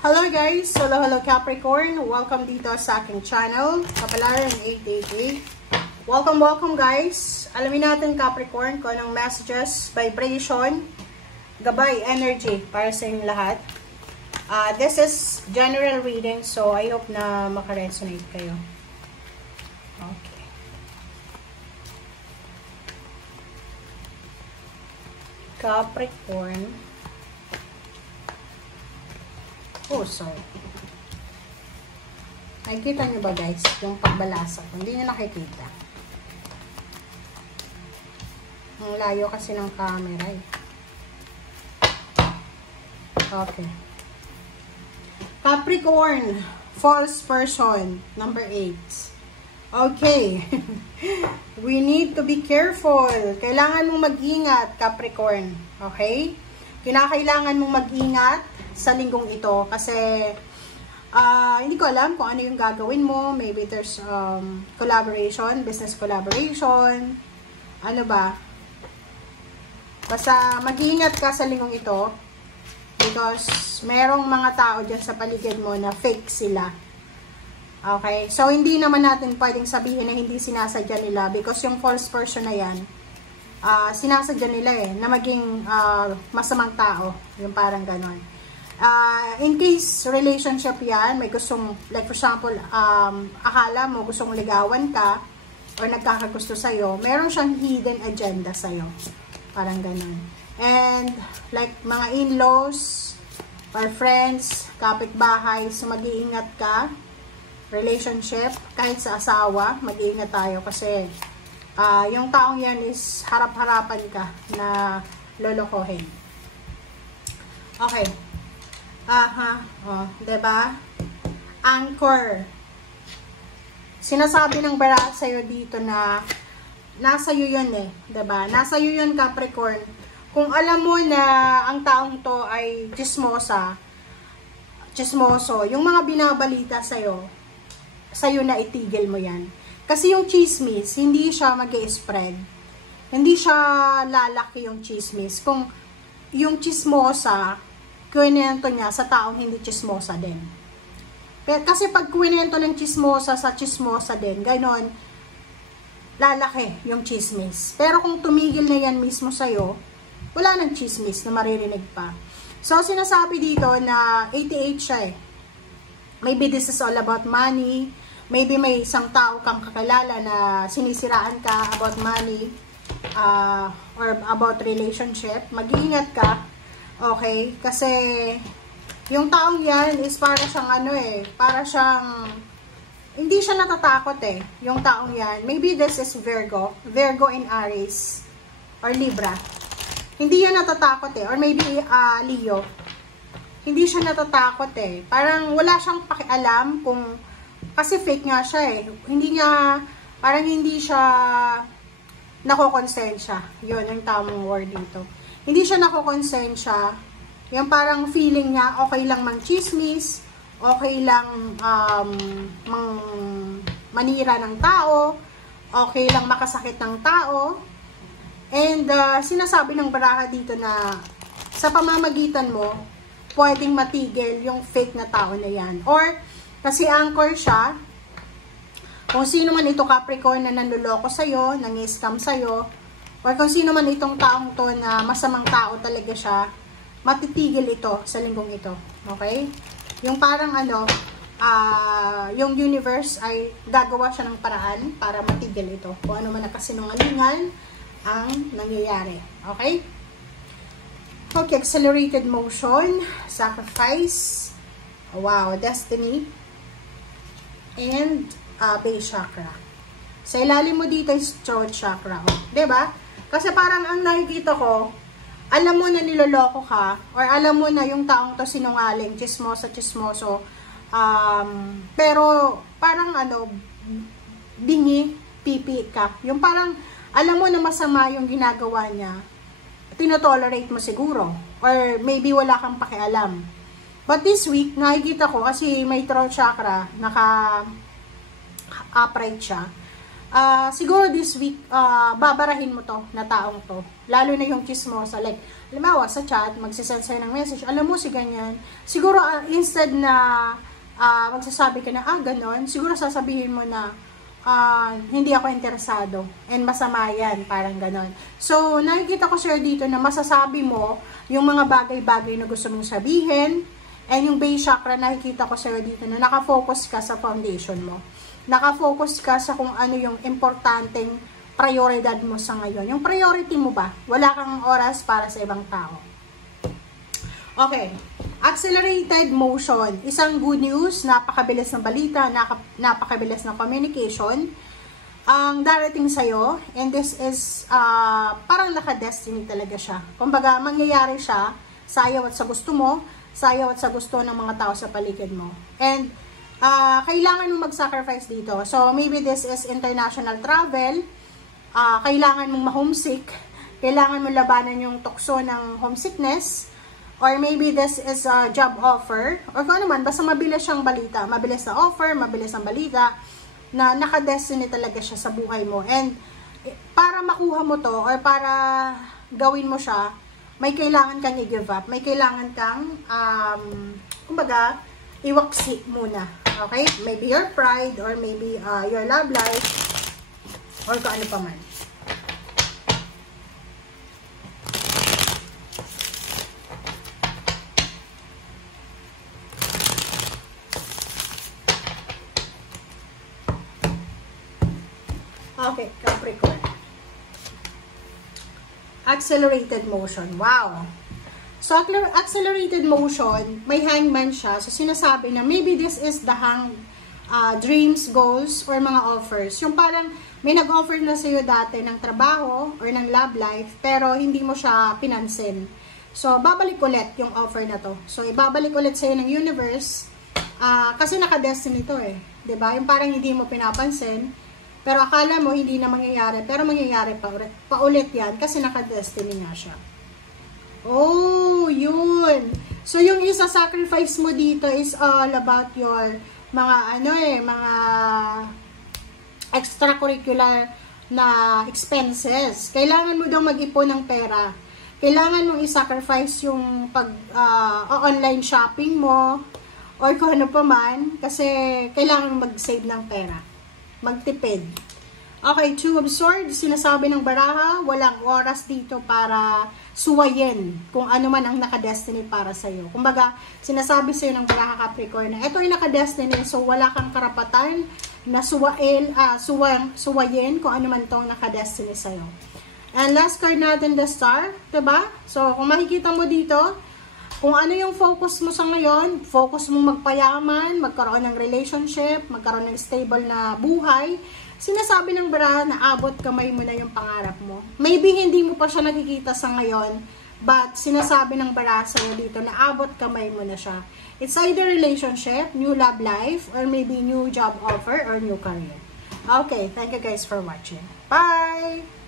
Hello guys! Hello Capricorn! Welcome dito sa aking channel, Kapalaran 888. Welcome guys! Alamin natin Capricorn kung anong messages, vibration, gabay, energy para sa inyong lahat. This is general reading, so I hope na makaresonate kayo. Okay. Capricorn. Oh, sorry. Nakikita nyo ba guys? Yung pagbalasa ko. Hindi nyo nakikita. Ang layo kasi ng camera eh. Okay. Capricorn. False person. Number 8. Okay. We need to be careful. Kailangan mong mag-ingat, Capricorn. Okay? Kinakailangan mong mag-ingat sa linggong ito kasi hindi ko alam kung ano yung gagawin mo. Maybe there's collaboration, business collaboration, ano ba, basta mag-iingat ka sa linggong ito because merong mga tao dyan sa paligid mo na fake sila. Okay, so hindi naman natin pwedeng sabihin na hindi sinasadya nila because yung false person na yan, sinasadya nila eh, na maging masamang tao, yung parang ganon. In case relationship yan, may gustong, like for example, akala mo gustong ligawan ka or nagkakagusto sa'yo, meron siyang hidden agenda sa'yo. Parang ganun. And like mga in-laws or friends, kapitbahay, so mag-iingat ka. Relationship, kahit sa asawa, mag-iingat tayo kasi yung taong yan is harap-harapan ka na lolokohin. Okay. Diba? Anchor. Sinasabi ng Barat sa'yo dito na nasa iyo yun eh. Diba? Nasa iyo yun, Capricorn. Kung alam mo na ang taong to ay chismoso, yung mga binabalita sa'yo na itigil mo yan. Kasi yung chismis, hindi siya mag-i-spread. Hindi siya lalaki yung chismis. Kung yung chismosa, kwento niya sa taong hindi chismosa din. Pero kasi pag kwento ng chismosa sa chismosa din, gano'n, lalaki yung chismis. Pero kung tumigil na yan mismo sa'yo, wala nang chismis na maririnig pa. So, sinasabi dito na 88 siya eh. Maybe this is all about money. Maybe may isang tao kang kakilala na sinisiraan ka about money or about relationship. Mag-iingat ka. Okay, kasi yung taong yan is para siyang para siyang, hindi siya natatakot eh, yung taong yan. Maybe this is Virgo in Aries, or Libra. Hindi yan natatakot eh, or maybe Leo. Hindi siya natatakot eh. Parang wala siyang pakialam kung, kasi fake nga siya eh. Parang hindi siya nakokonsensya. Yun, yung tamang word dito. Hindi siya nakokonsensya. Yung parang feeling niya, okay lang mang-chismis, okay lang manira ng tao, okay lang makasakit ng tao. And sinasabi ng baraha dito na sa pamamagitan mo, pwedeng matigil yung fake na tao na yan. Or, kasi anchor siya, kung sino man ito Capricorn na nanluloko sa'yo, nang-scam sa'yo, or kung sino man itong taong to na masamang tao talaga siya, matitigil ito sa linggong ito. Okay? Yung parang yung universe ay gagawa siya ng paraan para matigil ito. Kung ano man nakasinungalingan ang nangyayari. Okay? Okay, accelerated motion, sacrifice, wow, destiny, and base chakra. Sa ilalim mo dito is throat chakra. Diba? Kasi parang ang nakikita ko, alam mo na niloloko ka, or alam mo na yung taong to sinungaling, chismoso, pero parang bingi, pipi ka. Yung parang, alam mo na masama yung ginagawa niya, tinotolerate mo siguro, or maybe wala kang pakialam. But this week, nakikita ko, kasi may throat chakra, naka-upright siya, siguro this week, babarahin mo to na taong to. Lalo na yung chismosa. Like, halimbawa, sa chat, magsisend sa'yo ng message, alam mo si ganyan. Siguro, instead na magsasabi ka na, ganon, siguro sasabihin mo na, hindi ako interesado. And masama yan, parang ganon. So, nakikita ko sir dito na masasabi mo yung mga bagay-bagay na gusto mong sabihin. And yung base chakra, nakikita ko sir dito na nakafocus ka sa foundation mo. Nakafocus ka sa kung ano yung importanteng prioridad mo sa ngayon. Yung priority mo ba? Wala kang oras para sa ibang tao. Okay. Accelerated motion. Isang good news, napakabilis ng balita, napakabilis ng communication ang darating sa'yo. And this is parang naka-destiny talaga siya. Kumbaga, mangyayari siya sa ayaw at sa gusto mo, sa ayaw at sa gusto ng mga tao sa paligid mo. And kailangan mo mag-sacrifice dito. So, maybe this is international travel. Kailangan mong ma-homesick. Kailangan mo labanan yung tukso ng homesickness. Or maybe this is a job offer. Or kung ano man, basta mabilis siyang balita. Mabilis na offer, mabilis ang balita. Na naka-destiny talaga siya sa buhay mo. And para makuha mo to, or para gawin mo siya, may kailangan kang i-give up. May kailangan kang, kumbaga, iwaksi muna. Okay? Maybe your pride, or maybe your love life, or kung ano pa man. Okay, Capricorn. Accelerated motion. Wow! So, accelerated motion, may hangman siya. So, sinasabi na maybe this is the dreams, goals, or mga offers. Yung parang may nag-offer na sa'yo dati ng trabaho or ng love life, pero hindi mo siya pinansin. So, babalik ulit yung offer na to. So, ibabalik ulit sa'yo ng universe, kasi naka-destiny to eh. 'Di ba? Yung parang hindi mo pinapansin, pero akala mo hindi na mangyayari, pero mangyayari pa ulit yan, kasi naka-destiny nga siya. Oh, yun. So, yung isa-sacrifice mo dito is all about your mga mga extracurricular na expenses. Kailangan mo daw mag-ipon ng pera. Kailangan mong i-sacrifice yung online shopping mo or kung ano pa man, kasi kailangan mag-save ng pera. Magtipid. Okay, Two of Swords, sinasabi ng baraha, walang oras dito para suwayin kung ano man ang naka-destiny para sa'yo. Kumbaga, sinasabi sa'yo ng baraha Capricorn na ito ay naka-destiny, so wala kang karapatan na suwayin kung ano man itong naka-destiny sa'yo. And last card natin, the Star, diba? So, kung makikita mo dito, kung ano yung focus mo sa ngayon, focus mo magpayaman, magkaroon ng relationship, magkaroon ng stable na buhay, sinasabi ng baraha na abot kamay mo na yung pangarap mo. Maybe hindi mo pa siya nakikita sa ngayon, but sinasabi ng baraha sa'yo dito na abot kamay mo na siya. It's either relationship, new love life, or maybe new job offer, or new career. Okay, thank you guys for watching. Bye!